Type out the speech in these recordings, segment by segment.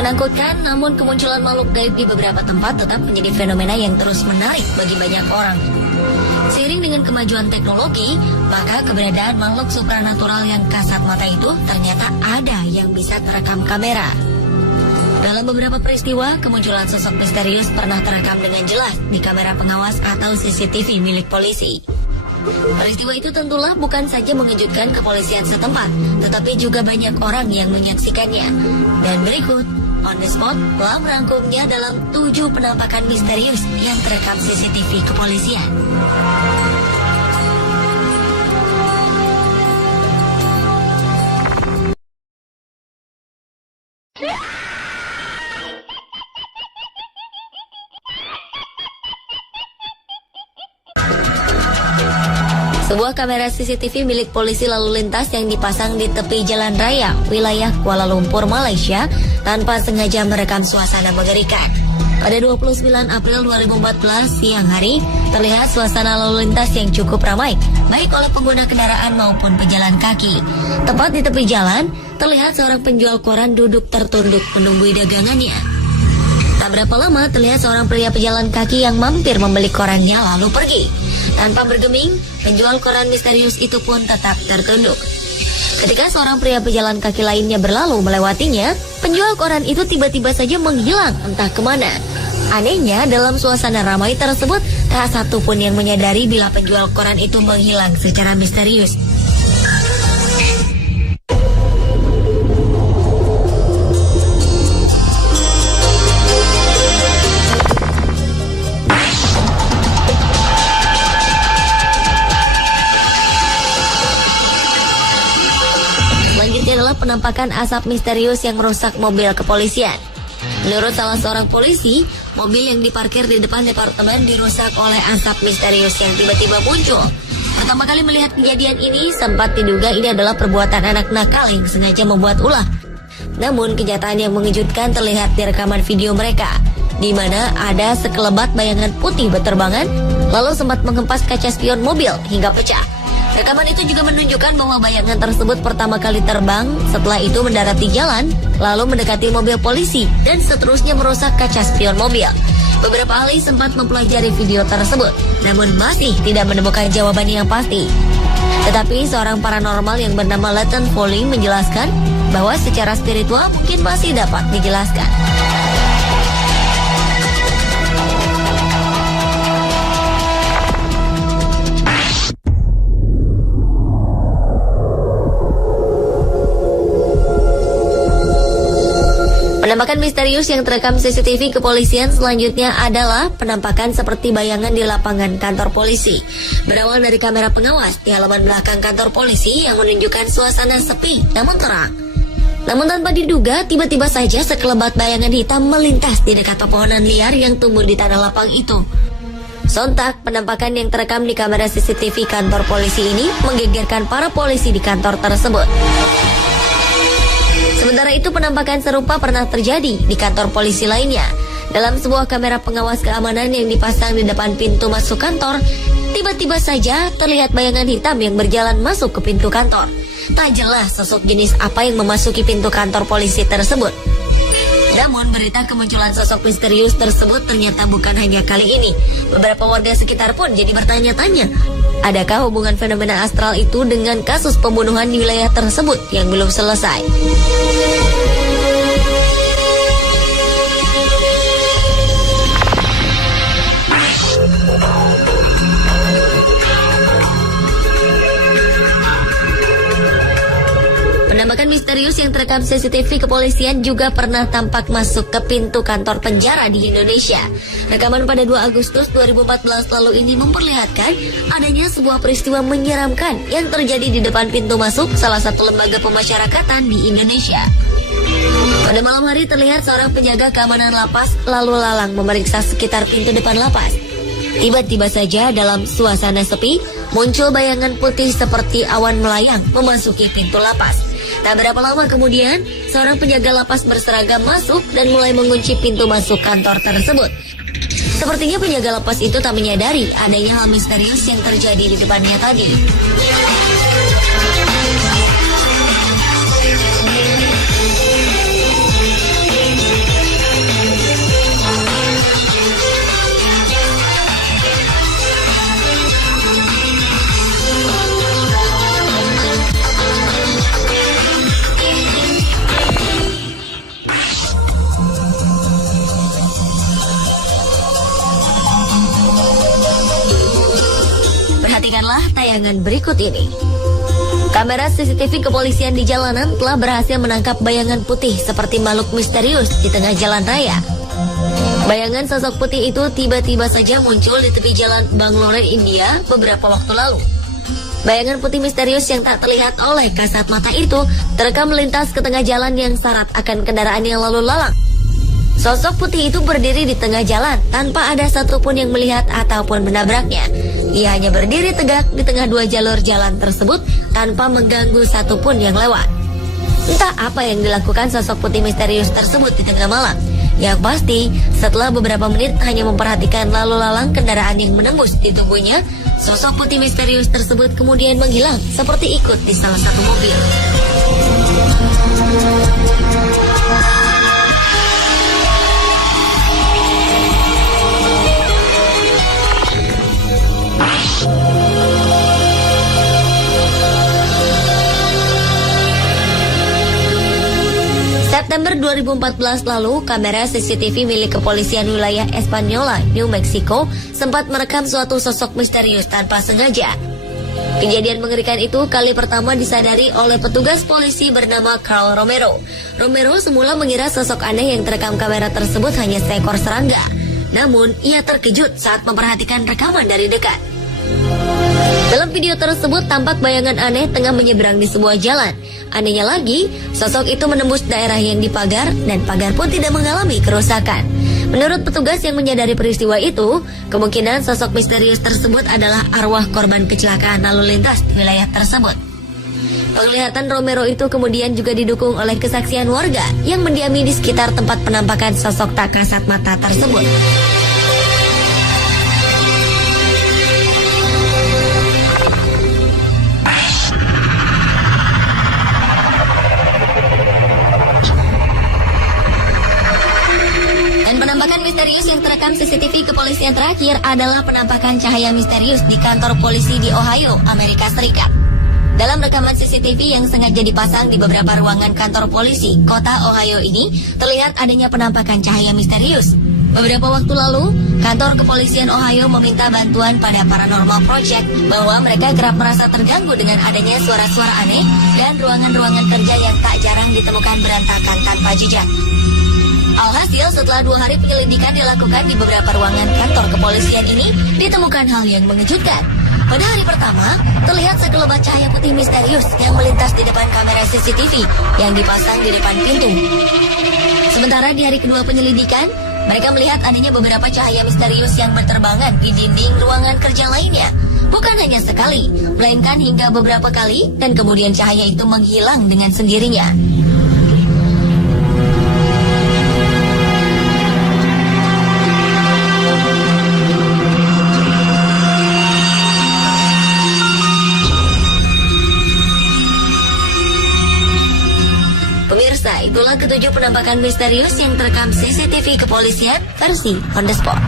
menakutkan, namun kemunculan makhluk gaib di beberapa tempat tetap menjadi fenomena yang terus menarik bagi banyak orang. Seiring dengan kemajuan teknologi, maka keberadaan makhluk supranatural yang kasat mata itu ternyata ada yang bisa terekam kamera. Dalam beberapa peristiwa, kemunculan sosok misterius pernah terekam dengan jelas di kamera pengawas atau CCTV milik polisi. Peristiwa itu tentulah bukan saja mengejutkan kepolisian setempat, tetapi juga banyak orang yang menyaksikannya. Dan berikut, on the spot, telah merangkumnya dalam 7 penampakan misterius yang terekam CCTV kepolisian. Sebuah kamera CCTV milik polisi lalu lintas yang dipasang di tepi jalan raya wilayah Kuala Lumpur, Malaysia tanpa sengaja merekam suasana mengerikan. Pada 29 April 2014 siang hari, terlihat suasana lalu lintas yang cukup ramai, baik oleh pengguna kendaraan maupun pejalan kaki. Tepat di tepi jalan, terlihat seorang penjual koran duduk tertunduk menunggui dagangannya. Tak berapa lama, terlihat seorang pria pejalan kaki yang mampir membeli korannya lalu pergi. Tanpa bergeming, penjual koran misterius itu pun tetap tertunduk. Ketika seorang pria pejalan kaki lainnya berlalu melewatinya, penjual koran itu tiba-tiba saja menghilang entah kemana. Anehnya, dalam suasana ramai tersebut, tak satu pun yang menyadari bila penjual koran itu menghilang secara misterius. Adalah penampakan asap misterius yang merusak mobil kepolisian. Menurut salah seorang polisi, mobil yang diparkir di depan departemen dirusak oleh asap misterius yang tiba-tiba muncul. Pertama kali melihat kejadian ini, sempat diduga ini adalah perbuatan anak nakal yang sengaja membuat ulah. Namun kenyataan yang mengejutkan terlihat di rekaman video mereka, di mana ada sekelebat bayangan putih berterbangan, lalu sempat menghempas kaca spion mobil hingga pecah. Rekaman itu juga menunjukkan bahwa bayangan tersebut pertama kali terbang, setelah itu mendarat di jalan, lalu mendekati mobil polisi, dan seterusnya merusak kaca spion mobil. Beberapa ahli sempat mempelajari video tersebut, namun masih tidak menemukan jawaban yang pasti. Tetapi seorang paranormal yang bernama Leighton Foley menjelaskan bahwa secara spiritual mungkin masih dapat dijelaskan. Penampakan misterius yang terekam CCTV kepolisian selanjutnya adalah penampakan seperti bayangan di lapangan kantor polisi. Berawal dari kamera pengawas di halaman belakang kantor polisi yang menunjukkan suasana sepi namun terang. Namun tanpa diduga, tiba-tiba saja sekelebat bayangan hitam melintas di dekat pepohonan liar yang tumbuh di tanah lapang itu. Sontak, penampakan yang terekam di kamera CCTV kantor polisi ini menggegerkan para polisi di kantor tersebut. Sementara itu, penampakan serupa pernah terjadi di kantor polisi lainnya. Dalam sebuah kamera pengawas keamanan yang dipasang di depan pintu masuk kantor, tiba-tiba saja terlihat bayangan hitam yang berjalan masuk ke pintu kantor. Tak jelas sosok jenis apa yang memasuki pintu kantor polisi tersebut. Namun berita kemunculan sosok misterius tersebut ternyata bukan hanya kali ini. Beberapa warga sekitar pun jadi bertanya-tanya, adakah hubungan fenomena astral itu dengan kasus pembunuhan di wilayah tersebut yang belum selesai? Penampakan misterius yang terekam CCTV kepolisian juga pernah tampak masuk ke pintu kantor penjara di Indonesia. Rekaman pada 2 Agustus 2014 lalu ini memperlihatkan adanya sebuah peristiwa menyeramkan yang terjadi di depan pintu masuk salah satu lembaga pemasyarakatan di Indonesia. Pada malam hari terlihat seorang penjaga keamanan lapas lalu lalang memeriksa sekitar pintu depan lapas. Tiba-tiba saja dalam suasana sepi, muncul bayangan putih seperti awan melayang memasuki pintu lapas. Tak berapa lama kemudian, seorang penjaga lapas berseragam masuk dan mulai mengunci pintu masuk kantor tersebut. Sepertinya penjaga lapas itu tak menyadari adanya hal misterius yang terjadi di depannya tadi. tayangan berikut ini. Kamera CCTV kepolisian di jalanan telah berhasil menangkap bayangan putih seperti makhluk misterius di tengah jalan raya. Bayangan sosok putih itu tiba-tiba saja muncul di tepi jalan Bangalore, India beberapa waktu lalu. Bayangan putih misterius yang tak terlihat oleh kasat mata itu terekam melintas ke tengah jalan yang syarat akan kendaraan yang lalu lalang. Sosok putih itu berdiri di tengah jalan tanpa ada satupun yang melihat ataupun menabraknya. Ia hanya berdiri tegak di tengah dua jalur jalan tersebut tanpa mengganggu satupun yang lewat. Entah apa yang dilakukan sosok putih misterius tersebut di tengah malam. Yang pasti, setelah beberapa menit hanya memperhatikan lalu lalang kendaraan yang menembus di tubuhnya, sosok putih misterius tersebut kemudian menghilang seperti ikut di salah satu mobil. September 2014 lalu, kamera CCTV milik kepolisian wilayah Espanola, New Mexico, sempat merekam suatu sosok misterius tanpa sengaja. Kejadian mengerikan itu kali pertama disadari oleh petugas polisi bernama Carl Romero. Romero semula mengira sosok aneh yang terekam kamera tersebut hanya seekor serangga. Namun, ia terkejut saat memperhatikan rekaman dari dekat. Dalam video tersebut tampak bayangan aneh tengah menyeberang di sebuah jalan. Anehnya lagi, sosok itu menembus daerah yang dipagar dan pagar pun tidak mengalami kerusakan. Menurut petugas yang menyadari peristiwa itu, kemungkinan sosok misterius tersebut adalah arwah korban kecelakaan lalu lintas di wilayah tersebut. Penglihatan Romero itu kemudian juga didukung oleh kesaksian warga yang mendiami di sekitar tempat penampakan sosok tak kasat mata tersebut. Penampakan misterius yang terekam CCTV kepolisian terakhir adalah penampakan cahaya misterius di kantor polisi di Ohio, Amerika Serikat. Dalam rekaman CCTV yang sengaja dipasang di beberapa ruangan kantor polisi kota Ohio ini, terlihat adanya penampakan cahaya misterius. Beberapa waktu lalu, kantor kepolisian Ohio meminta bantuan pada Paranormal Project bahwa mereka kerap merasa terganggu dengan adanya suara-suara aneh dan ruangan-ruangan kerja yang tak jarang ditemukan berantakan tanpa jejak. Alhasil, setelah 2 hari penyelidikan dilakukan di beberapa ruangan kantor kepolisian ini, ditemukan hal yang mengejutkan. Pada hari pertama, terlihat sekelebat cahaya putih misterius yang melintas di depan kamera CCTV yang dipasang di depan pintu. Sementara di hari kedua penyelidikan, mereka melihat adanya beberapa cahaya misterius yang berterbangan di dinding ruangan kerja lainnya. Bukan hanya sekali, melainkan hingga beberapa kali, dan kemudian cahaya itu menghilang dengan sendirinya. Pemirsa, itulah ketujuh penampakan misterius yang terekam CCTV kepolisian versi on the spot.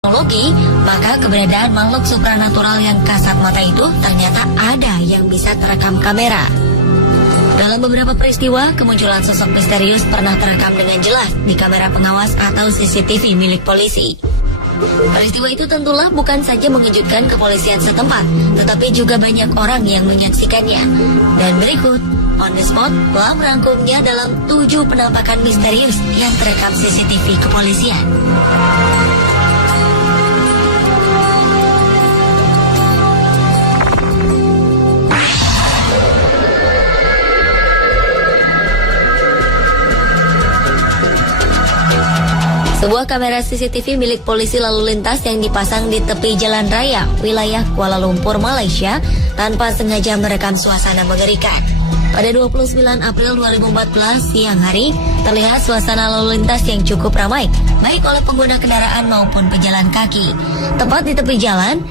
Teknologi, maka keberadaan makhluk supranatural yang kasat mata itu ternyata ada yang bisa terekam kamera. Dalam beberapa peristiwa, kemunculan sosok misterius pernah terekam dengan jelas di kamera pengawas atau CCTV milik polisi. Peristiwa itu tentulah bukan saja mengejutkan kepolisian setempat, tetapi juga banyak orang yang menyaksikannya. Dan berikut, on the spot telah merangkumnya dalam 7 penampakan misterius yang terekam CCTV kepolisian. Sebuah kamera CCTV milik polisi lalu lintas yang dipasang di tepi jalan raya wilayah Kuala Lumpur, Malaysia tanpa sengaja merekam suasana mengerikan. Pada 29 April 2014 siang hari, terlihat suasana lalu lintas yang cukup ramai, baik oleh pengguna kendaraan maupun pejalan kaki. Tepat di tepi jalan,